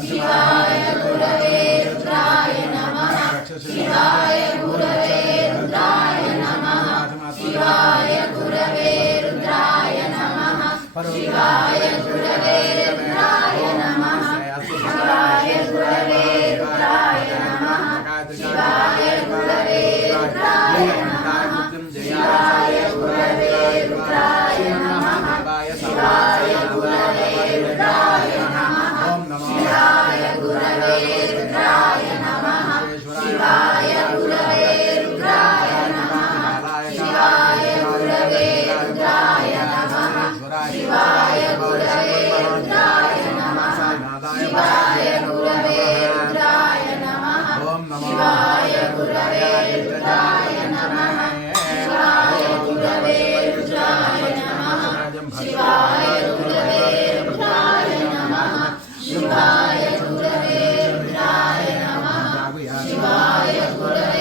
शिवाय गुरवे रुद्राय नमः शिवाय गुरवे रुद्राय नमः शिवाय गुरवे रुद्राय नमः शिवाय गुरवे रुद्राय नमः शिवाय गुरवे रुद्राय नमः शिवाय गुरवे रुद्राय नमः शिवाय गुरवे रुद्राय नमः शिवाय गुरवे रुद्राय नमः शिवाय गुरवे रुद्राय नमः शिवाय गुरवे रुद्राय नमः शिवाय गुरवे रुद्राय नमः शिवाय गुरवे रुद्राय नमः शिवाय गुरवे रुद्राय नमः शिवाय गुरवे रुद्राय नमः शिवाय गुरवे रुद्राय नमः शिवाय गुरवे रुद्राय नमः शिवाय गुरवे रुद्राय नमः शिवाय गुरवे